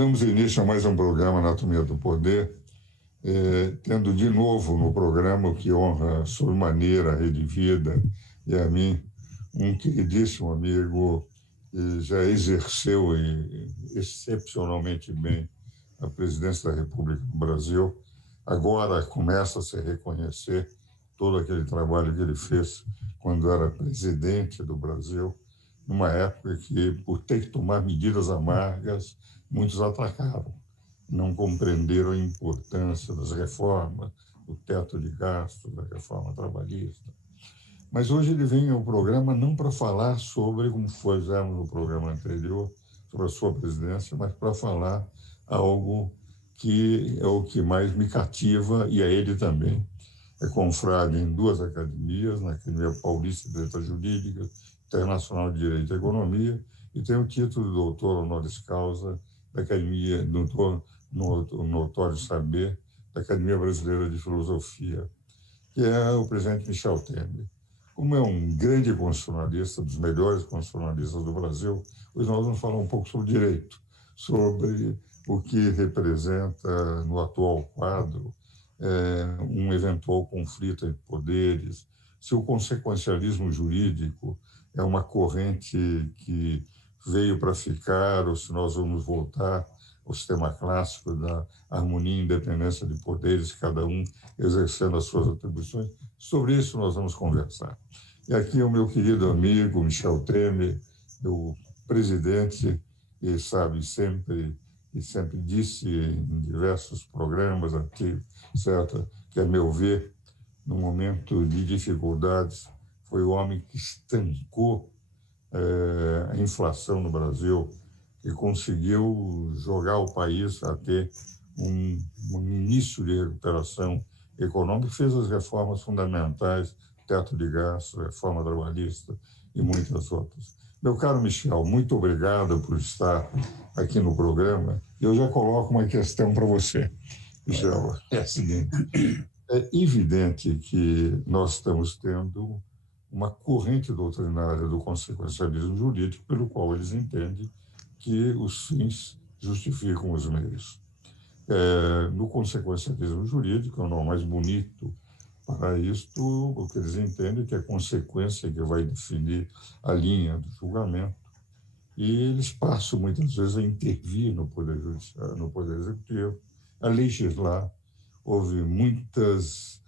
Damos início a mais um programa Anatomia do Poder, tendo de novo no programa o que honra sobremaneira a Rede Vida e a mim, um queridíssimo amigo que já exerceu excepcionalmente bem a presidência da República do Brasil. Agora começa a se reconhecer todo aquele trabalho que ele fez quando era presidente do Brasil, numa época que, por ter que tomar medidas amargas, muitos atacaram, não compreenderam a importância das reformas, do teto de gastos, da reforma trabalhista. Mas hoje ele vem ao programa não para falar sobre, como fizemos no programa anterior, sobre a sua presidência, mas para falar algo que é o que mais me cativa, e a ele também. É confrade em duas academias, na Academia Paulista de Letras Jurídicas, Internacional de Direito e Economia, e tem o título de doutor honoris causa da Academia, doutor notório saber, da Academia Brasileira de Filosofia, que é o presidente Michel Temer. Como é um grande constitucionalista, dos melhores constitucionalistas do Brasil, hoje nós vamos falar um pouco sobre direito, sobre o que representa no atual quadro um eventual conflito entre poderes, se o consequencialismo jurídico é uma corrente que veio para ficar ou se nós vamos voltar ao sistema clássico da harmonia e independência de poderes, cada um exercendo as suas atribuições. Sobre isso nós vamos conversar. E aqui o meu querido amigo Michel Temer, o presidente, que sabe sempre disse em diversos programas aqui, certo, que, a meu ver, no momento de dificuldades, foi o homem que estancou a inflação no Brasil e conseguiu jogar o país a ter um início de recuperação econômica, fez as reformas fundamentais, teto de gastos, reforma trabalhista e muitas outras. Meu caro Michel, muito obrigado por estar aqui no programa. Eu já coloco uma questão para você, Michel. É a seguinte: é evidente que nós estamos tendo uma corrente doutrinária do consequencialismo jurídico, pelo qual eles entendem que os fins justificam os meios. No consequencialismo jurídico, é o nome mais bonito para isto, o que eles entendem que é a consequência que vai definir a linha do julgamento, e eles passam muitas vezes a intervir no Poder Judiciário, no Poder Executivo, a legislar. Houve muitas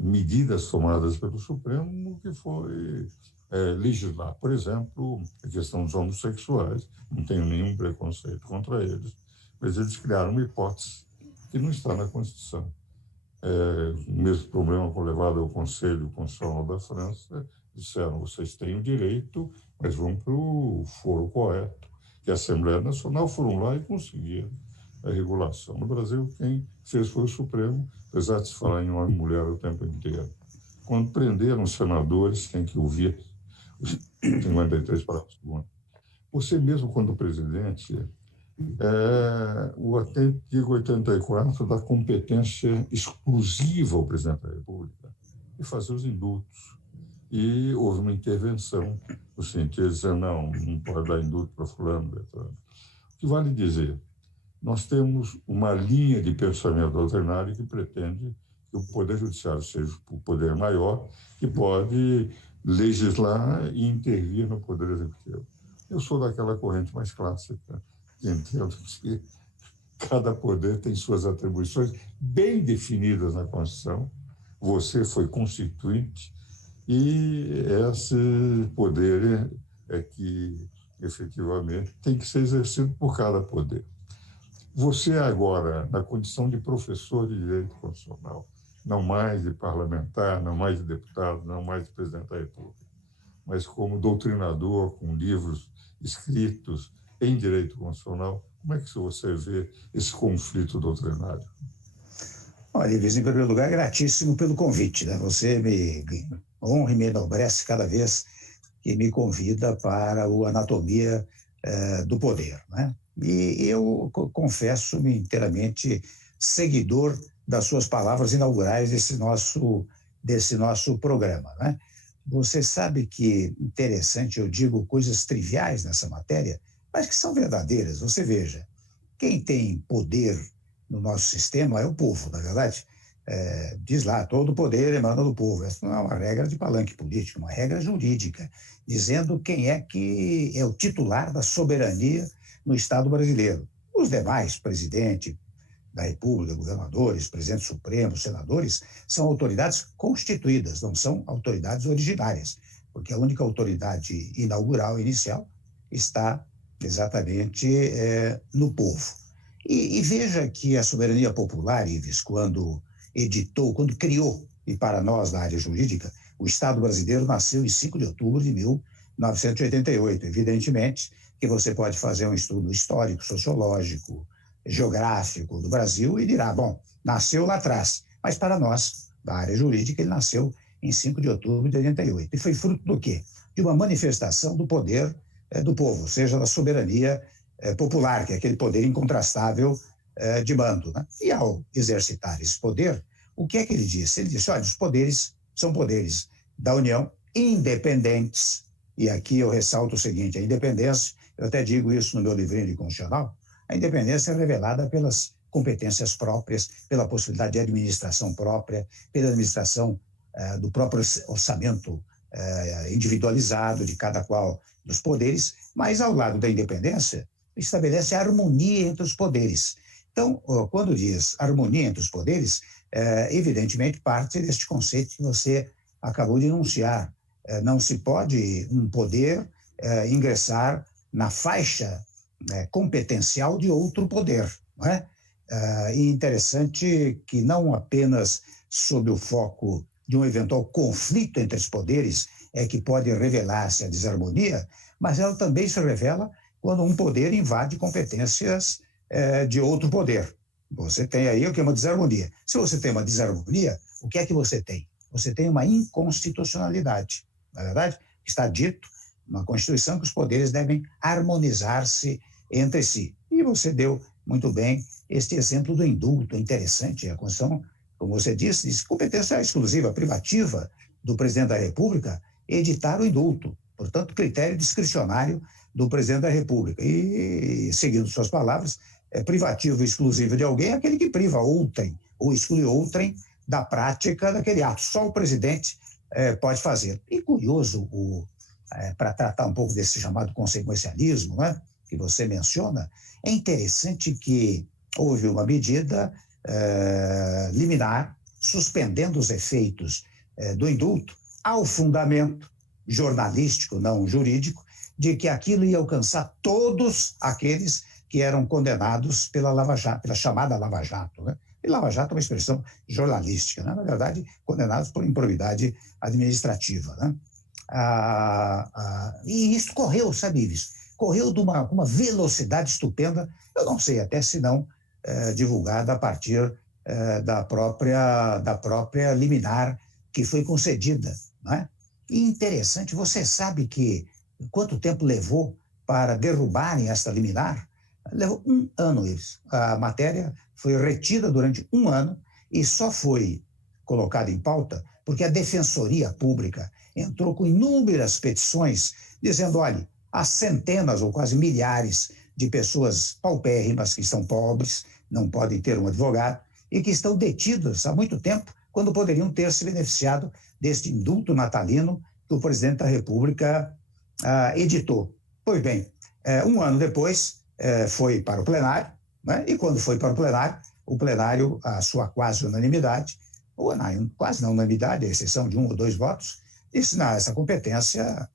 medidas tomadas pelo Supremo que foi legislar. Por exemplo, a questão dos homossexuais, não tenho nenhum preconceito contra eles, mas eles criaram uma hipótese que não está na Constituição. O mesmo problema foi levado ao Conselho Constitucional da França, disseram: vocês têm o direito, mas vão para o foro correto, que a Assembleia Nacional. Foram lá e conseguiram a regulação. No Brasil, quem fez foi o Supremo, apesar de se falar em homem e mulher o tempo inteiro. Quando prenderam os senadores, tem que ouvir os 53 parágrafos do ano. Você mesmo, quando presidente, o artigo 84 dá competência exclusiva ao presidente da República de fazer os indultos. E houve uma intervenção no sentido de dizer: não pode dar indulto para fulano, Beltrano. O que vale dizer, nós temos uma linha de pensamento doutrinário que pretende que o Poder Judiciário seja o poder maior, que pode legislar e intervir no Poder Executivo. Eu sou daquela corrente mais clássica, que entendo que cada poder tem suas atribuições bem definidas na Constituição. Você foi constituinte, e esse poder é que, efetivamente, tem que ser exercido por cada poder. Você agora, na condição de professor de direito constitucional, não mais de parlamentar, não mais de deputado, não mais de presidente da República, mas como doutrinador, com livros escritos em direito constitucional, como é que você vê esse conflito doutrinário? Olha, Ives, em primeiro lugar, gratíssimo pelo convite, né? Você me honra e me enobrece cada vez que me convida para o Anatomia do Poder, né? E eu confesso-me inteiramente seguidor das suas palavras inaugurais desse nosso programa, né? Você sabe que, interessante, eu digo coisas triviais nessa matéria, mas que são verdadeiras. Você veja, quem tem poder no nosso sistema é o povo, na verdade. Diz lá, todo poder emana do povo. Essa não é uma regra de palanque político, é uma regra jurídica, dizendo quem é que é o titular da soberania no Estado brasileiro. Os demais, presidente da República, governadores, presidente supremo, senadores, são autoridades constituídas, não são autoridades originárias, porque a única autoridade inaugural, inicial, está exatamente no povo. E veja que a soberania popular, Ives, quando criou, e para nós na área jurídica, o Estado brasileiro nasceu em 5 de outubro de 1988. Evidentemente que você pode fazer um estudo histórico, sociológico, geográfico do Brasil e dirá, bom, nasceu lá atrás. Mas para nós, da área jurídica, ele nasceu em 5 de outubro de 88. E foi fruto do quê? De uma manifestação do poder do povo, ou seja, da soberania popular, que é aquele poder incontrastável de mando. Né? E ao exercitar esse poder, o que é que ele disse? Ele disse, olha, os poderes são poderes da União, independentes, e aqui eu ressalto o seguinte, a independência, eu até digo isso no meu livrinho de constitucional, a independência é revelada pelas competências próprias, pela possibilidade de administração própria, pela administração do próprio orçamento individualizado de cada qual dos poderes, mas ao lado da independência estabelece a harmonia entre os poderes. Então, quando diz harmonia entre os poderes, evidentemente parte deste conceito que você acabou de enunciar. Não se pode um poder ingressar na faixa competencial de outro poder, não é? E interessante que não apenas sob o foco de um eventual conflito entre os poderes é que pode revelar-se a desarmonia, mas ela também se revela quando um poder invade competências de outro poder. Você tem aí o que é uma desarmonia. Se você tem uma desarmonia, o que é que você tem? Você tem uma inconstitucionalidade, na verdade, está dito na Constituição que os poderes devem harmonizar-se entre si. E você deu muito bem este exemplo do indulto, interessante. A Constituição, como você disse, diz competência exclusiva, privativa do presidente da República editar o indulto. Portanto, critério discricionário do presidente da República. E, seguindo suas palavras, é privativo e exclusivo de alguém é aquele que priva outrem ou exclui outrem da prática daquele ato. Só o presidente pode fazer. E curioso, para tratar um pouco desse chamado consequencialismo, né, que você menciona, é interessante que houve uma medida liminar suspendendo os efeitos do indulto ao fundamento jornalístico, não jurídico, de que aquilo ia alcançar todos aqueles que eram condenados pela Lava Jato, pela chamada Lava Jato, né? E Lava Jato é uma expressão jornalística, né? Na verdade, condenados por improbidade administrativa, né? E isso correu, sabe, Ives? Correu de uma velocidade estupenda, eu não sei até se não divulgada a partir da própria liminar que foi concedida, né? E interessante, você sabe que quanto tempo levou para derrubarem esta liminar? Levou 1 ano isso. A matéria foi retida durante 1 ano e só foi colocada em pauta porque a Defensoria Pública entrou com inúmeras petições dizendo, olha, há centenas ou quase milhares de pessoas paupérrimas que estão pobres, não podem ter um advogado e que estão detidas há muito tempo quando poderiam ter se beneficiado deste indulto natalino que o presidente da República editou. Pois bem, 1 ano depois foi para o plenário, né? E quando foi para o plenário, a sua quase unanimidade, ou quase na unanimidade, a exceção de 1 ou 2 votos, disse, não, essa competência,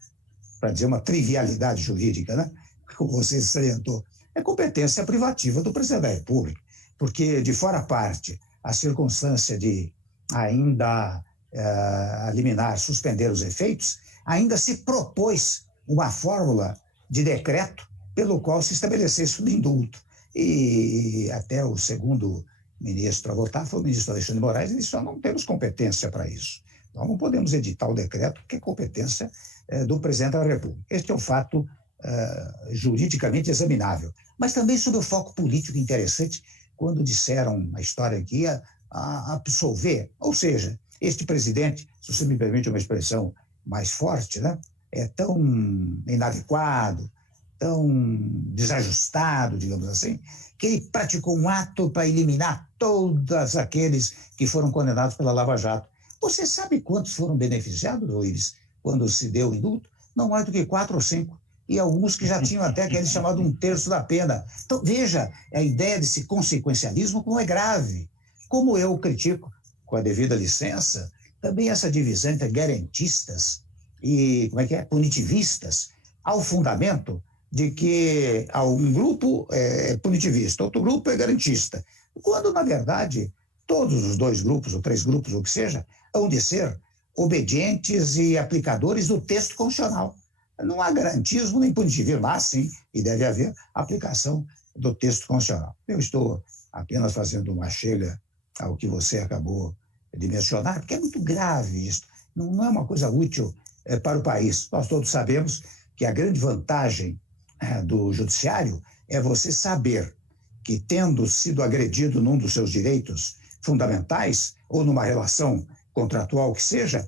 para dizer uma trivialidade jurídica, né? Como você salientou, é competência privativa do presidente da República, porque, de fora a parte, a circunstância de ainda a liminar suspender os efeitos, ainda se propôs uma fórmula de decreto pelo qual se estabelecesse o indulto. E até o segundo ministro a votar foi o ministro Alexandre de Moraes, e disse, nós não temos competência para isso. Nós não podemos editar o decreto, que é competência do presidente da República. Este é um fato juridicamente examinável. Mas também sob o foco político interessante, quando disseram a história que ia absolver, ou seja, este presidente, se você me permite uma expressão mais forte, né, é tão inadequado, tão desajustado, digamos assim, que ele praticou um ato para eliminar todos aqueles que foram condenados pela Lava Jato. Você sabe quantos foram beneficiados, Luiz, quando se deu o indulto? Não mais do que 4 ou 5. E alguns que já tinham até aquele chamado 1/3 da pena. Então, veja, a ideia desse consequencialismo como é grave. Como eu critico, com a devida licença, também essa divisão entre garantistas e, punitivistas, ao fundamento de que um grupo é punitivista, outro grupo é garantista. Quando, na verdade, todos os 2 grupos, ou 3 grupos, ou o que seja, hão de ser obedientes e aplicadores do texto constitucional. Não há garantismo nem punitivismo, mas sim, e deve haver aplicação do texto constitucional. Eu estou apenas fazendo uma chega ao que você acabou de mencionar, porque é muito grave isso. Não é uma coisa útil para o país. Nós todos sabemos que a grande vantagem do judiciário é você saber que, tendo sido agredido num dos seus direitos fundamentais, ou numa relação contratual que seja,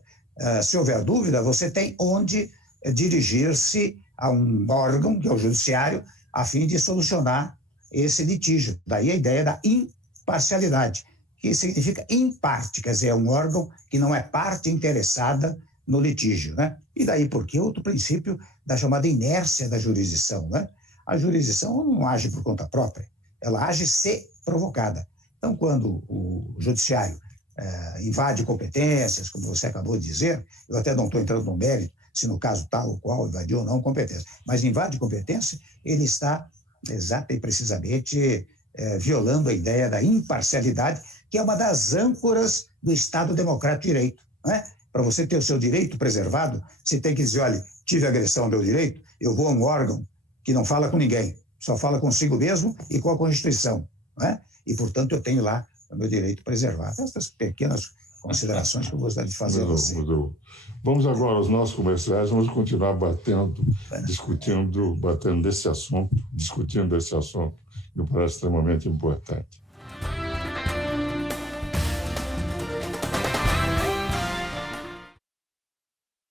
se houver dúvida, você tem onde dirigir-se a um órgão, que é o judiciário, a fim de solucionar esse litígio. Daí a ideia da imparcialidade, que significa in parte, quer dizer, é um órgão que não é parte interessada no litígio, né? E daí porque outro princípio da chamada inércia da jurisdição, né? A jurisdição não age por conta própria, ela age se provocada. Então, quando o judiciário invade competências, como você acabou de dizer, eu até não estou entrando no mérito se no caso tal ou qual invadiu ou não competência, mas invade competência, ele está exata e precisamente violando a ideia da imparcialidade, que é uma das âncoras do Estado Democrático de Direito, né? Para você ter o seu direito preservado, você tem que dizer, olha, tive agressão ao meu direito, eu vou a um órgão que não fala com ninguém, só fala consigo mesmo e com a Constituição, né? E, portanto, eu tenho lá o meu direito preservado. Essas pequenas considerações que eu gostaria de fazer a você. Vamos agora aos nossos comerciais, vamos continuar discutindo desse assunto, que me parece extremamente importante.